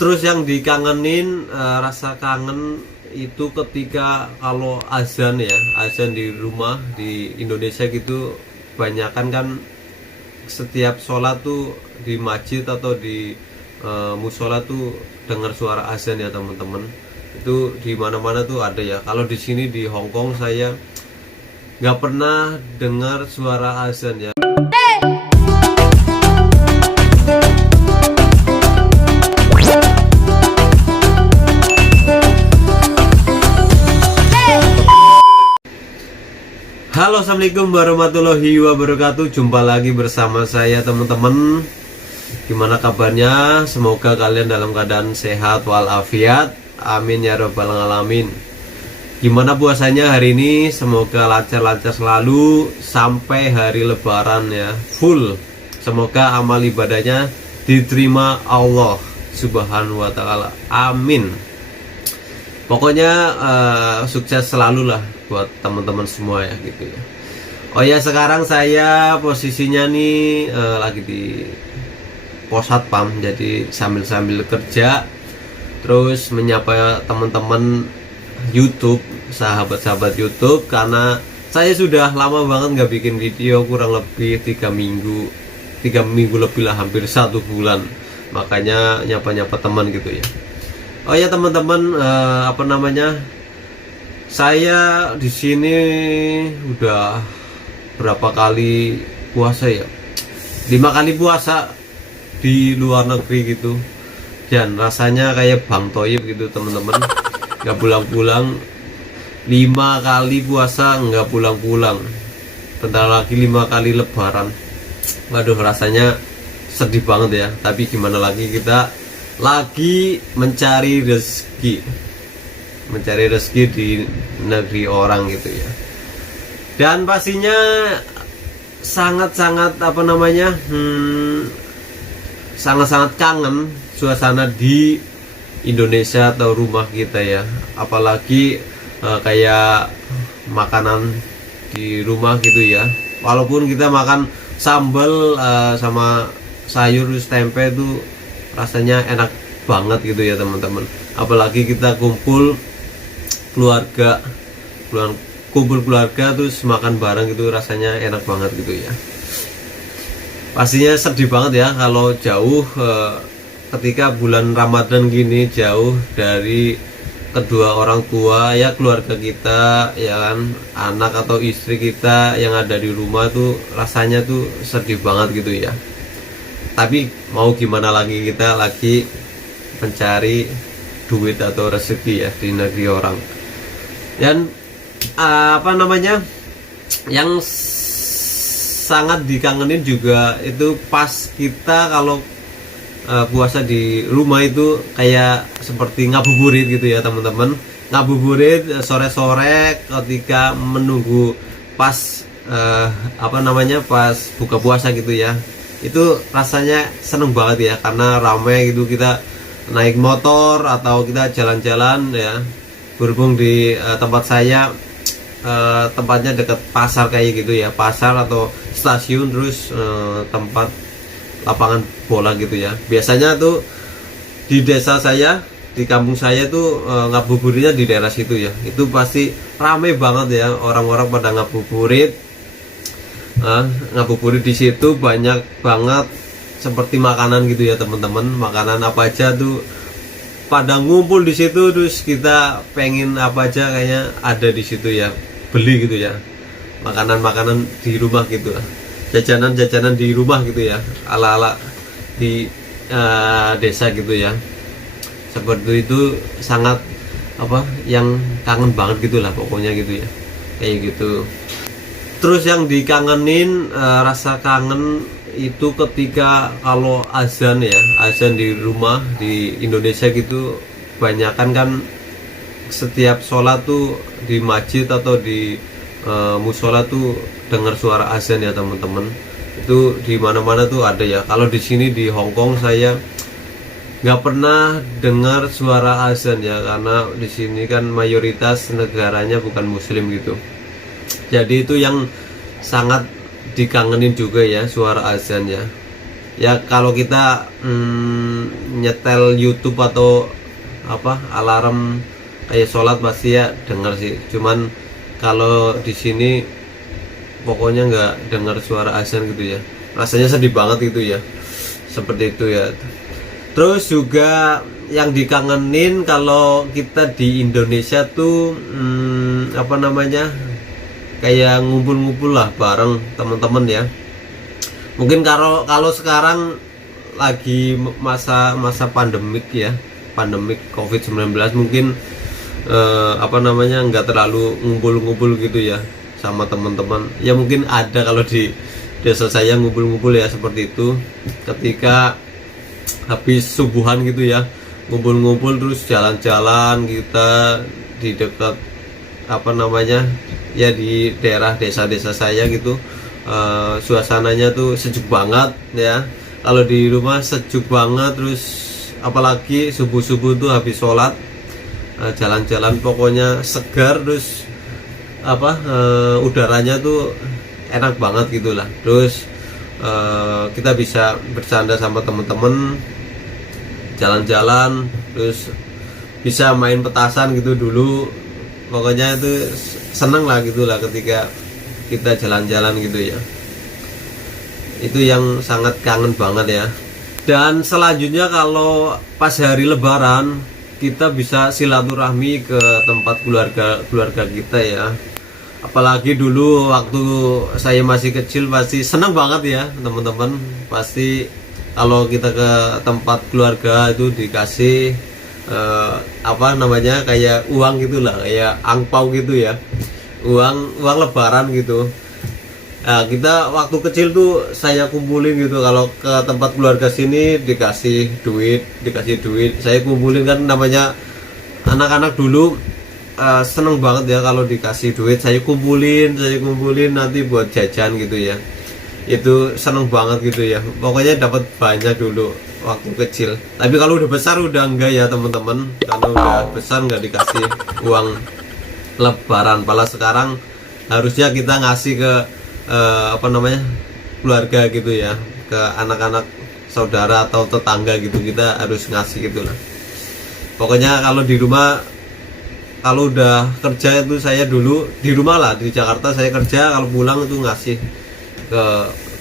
Terus yang dikangenin, rasa kangen itu ketika kalau azan ya, azan di rumah di Indonesia gitu, kebanyakan kan setiap sholat tuh di masjid atau di musola tuh dengar suara azan ya teman-teman. Itu di mana-mana tuh ada ya. Kalau di sini di Hong Kong saya nggak pernah dengar suara azan ya. Halo, assalamualaikum warahmatullahi wabarakatuh. Jumpa lagi bersama saya teman-teman. Gimana kabarnya? Semoga kalian dalam keadaan sehat walafiat. Amin ya robbal alamin. Gimana puasanya hari ini? Semoga lancar-lancar selalu sampai hari lebaran ya. Full. Semoga amal ibadahnya diterima Allah Subhanahu wa taala. Amin. Pokoknya sukses selalu lah buat teman-teman semua ya gitu ya. Oh ya, sekarang saya posisinya nih lagi di pos satpam, jadi sambil kerja terus menyapa teman-teman YouTube, sahabat-sahabat YouTube, karena saya sudah lama banget nggak bikin video, kurang lebih 3 minggu lebih lah, hampir 1 bulan. Makanya nyapa-nyapa teman gitu ya. Oh ya teman-teman, saya di sini udah berapa kali puasa ya? 5 kali puasa di luar negeri gitu. Dan rasanya kayak Bang Toyib gitu teman-teman. Nggak pulang-pulang. 5 kali puasa nggak pulang-pulang. Bentar lagi 5 kali lebaran. Waduh, rasanya sedih banget ya. Tapi gimana lagi, kita lagi mencari rezeki di negeri orang gitu ya. Dan pastinya sangat-sangat sangat-sangat kangen suasana di Indonesia atau rumah kita ya. Apalagi kayak makanan di rumah gitu ya. Walaupun kita makan sambal sama sayur terus tempe itu rasanya enak banget gitu ya teman-teman. Apalagi kita kumpul keluarga terus makan bareng gitu, rasanya enak banget gitu ya. Pastinya sedih banget ya kalau jauh ketika bulan Ramadan gini, jauh dari kedua orang tua ya, keluarga kita ya kan, anak atau istri kita yang ada di rumah tuh rasanya tuh sedih banget gitu ya. Tapi mau gimana lagi, kita lagi mencari duit atau rezeki ya di negeri orang. Dan yang sangat dikangenin juga itu pas kita kalau puasa di rumah itu kayak seperti ngabuburit gitu ya teman-teman. Ngabuburit sore-sore ketika menunggu pas pas buka puasa gitu ya. Itu rasanya seneng banget ya, karena ramai gitu, kita naik motor atau kita jalan-jalan ya. Berhubung di tempat saya tempatnya dekat pasar kayak gitu ya, pasar atau stasiun, terus tempat lapangan bola gitu ya. Biasanya tuh di desa saya, di kampung saya tuh ngabuburitnya di daerah situ ya. Itu pasti ramai banget ya, orang-orang pada ngabuburit. Ngabuburit di situ banyak banget seperti makanan gitu ya teman-teman. Makanan apa aja tuh pada ngumpul di situ, terus kita pengen apa aja kayaknya ada di situ ya, beli gitu ya. Makanan-makanan di rumah gitu, jajanan-jajanan di rumah gitu ya, ala-ala di desa gitu ya. Seperti itu sangat yang kangen banget gitulah pokoknya gitu ya, kayak gitu. Terus yang dikangenin, rasa kangen itu ketika kalau azan ya, azan di rumah di Indonesia gitu, kebanyakan kan setiap sholat tuh di masjid atau di musola tuh dengar suara azan ya teman-teman. Itu di mana-mana tuh ada ya. Kalau di sini di Hong Kong saya nggak pernah dengar suara azan ya, karena di sini kan mayoritas negaranya bukan muslim gitu. Jadi itu yang sangat dikangenin juga ya, suara azan ya. Ya kalau kita nyetel YouTube atau apa alarm kayak sholat pasti ya dengar sih, cuman kalau di sini pokoknya nggak dengar suara azan gitu ya, rasanya sedih banget gitu ya, seperti itu ya. Terus juga yang dikangenin kalau kita di Indonesia tuh apa namanya, kayak ngumpul-ngumpul lah bareng teman-teman ya. Mungkin kalau sekarang lagi masa pandemik ya, pandemik COVID-19, mungkin apa namanya nggak terlalu ngumpul-ngumpul gitu ya sama teman-teman. Ya mungkin ada kalau di desa saya ngumpul-ngumpul ya seperti itu, ketika habis subuhan gitu ya, ngumpul-ngumpul terus jalan-jalan kita di dekat apa namanya ya di daerah desa-desa saya gitu. Suasananya tuh sejuk banget ya, kalau di rumah sejuk banget, terus apalagi subuh-subuh tuh habis sholat jalan-jalan pokoknya segar, terus apa udaranya tuh enak banget gitulah. Terus kita bisa bercanda sama temen-temen, jalan-jalan, terus bisa main petasan gitu dulu. Pokoknya itu seneng lah gitulah ketika kita jalan-jalan gitu ya. Itu yang sangat kangen banget ya. Dan selanjutnya kalau pas hari lebaran kita bisa silaturahmi ke tempat keluarga kita ya. Apalagi dulu waktu saya masih kecil pasti senang banget ya teman-teman. Pasti kalau kita ke tempat keluarga itu dikasih apa namanya kayak uang gitulah, kayak angpau gitu ya, uang lebaran gitu. Nah, kita waktu kecil tuh saya kumpulin gitu, kalau ke tempat keluarga sini dikasih duit, saya kumpulin, kan namanya anak-anak dulu seneng banget ya kalau dikasih duit, saya kumpulin nanti buat jajan gitu ya. Itu seneng banget gitu ya, pokoknya dapat banyak dulu waktu kecil. Tapi kalau udah besar udah enggak ya teman-teman, karena udah besar nggak dikasih uang lebaran. Malah sekarang harusnya kita ngasih ke apa namanya keluarga gitu ya, ke anak-anak saudara atau tetangga gitu, kita harus ngasih gitulah. Pokoknya kalau di rumah, kalau udah kerja itu, saya dulu di rumah lah di Jakarta saya kerja, kalau pulang itu ngasih ke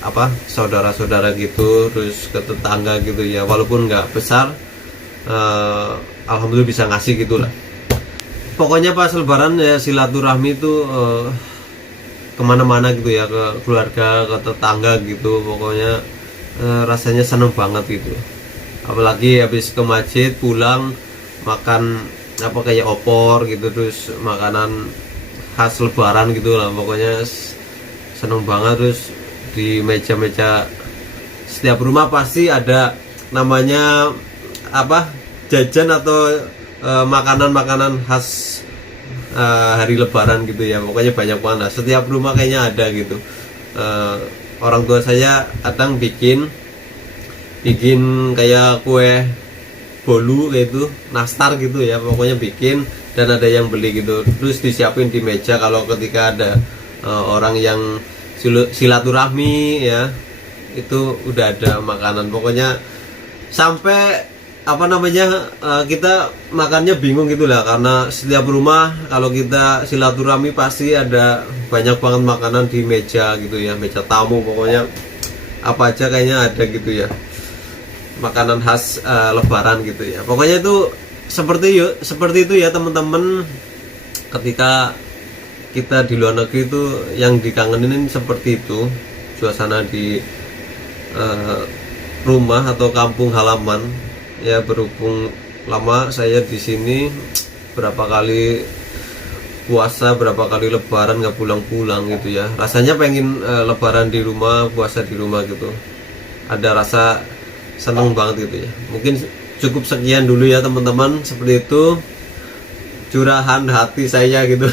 apa saudara-saudara gitu, terus ke tetangga gitu ya, walaupun nggak besar, alhamdulillah bisa ngasih gitulah. Pokoknya pas lebaran ya silaturahmi itu kemana-mana gitu ya, ke keluarga, ke tetangga gitu. Pokoknya rasanya seneng banget gitu. Apalagi habis ke masjid pulang makan apa kayak opor gitu, terus makanan khas lebaran gitu lah. Pokoknya seneng banget. Terus di meja-meja setiap rumah pasti ada namanya apa jajan atau makanan-makanan khas hari lebaran gitu ya. Pokoknya banyak banget, setiap rumah kayaknya ada gitu. Orang tua saya kadang bikin kayak kue bolu gitu, nastar gitu ya, pokoknya bikin, dan ada yang beli gitu, terus disiapin di meja kalau ketika ada orang yang silaturahmi ya, itu udah ada makanan. Pokoknya sampai apa namanya kita makannya bingung gitulah, karena setiap rumah kalau kita silaturahmi pasti ada banyak banget makanan di meja gitu ya, meja tamu. Pokoknya apa aja kayaknya ada gitu ya, makanan khas lebaran gitu ya. Pokoknya itu seperti itu ya teman-teman. Ketika kita di luar negeri itu yang dikangenin seperti itu, suasana di rumah atau kampung halaman ya. Berhubung lama saya di sini, berapa kali puasa, berapa kali lebaran nggak pulang-pulang gitu ya, rasanya pengen lebaran di rumah, puasa di rumah gitu, ada rasa seneng banget gitu ya. Mungkin cukup sekian dulu ya teman-teman, seperti itu curahan hati saya gitu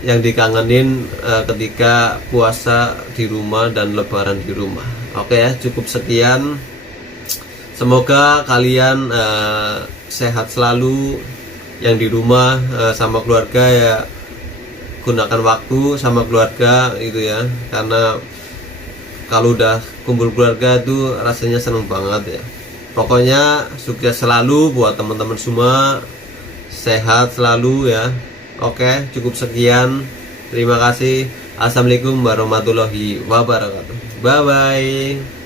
yang dikangenin ketika puasa di rumah dan lebaran di rumah. Oke ya, cukup sekian. Semoga kalian sehat selalu, yang di rumah sama keluarga ya, gunakan waktu sama keluarga gitu ya, karena kalau udah kumpul keluarga itu rasanya seneng banget ya. Pokoknya sukses selalu buat teman-teman semua, sehat selalu ya. Oke, cukup sekian. Terima kasih. Assalamualaikum warahmatullahi wabarakatuh. Bye bye.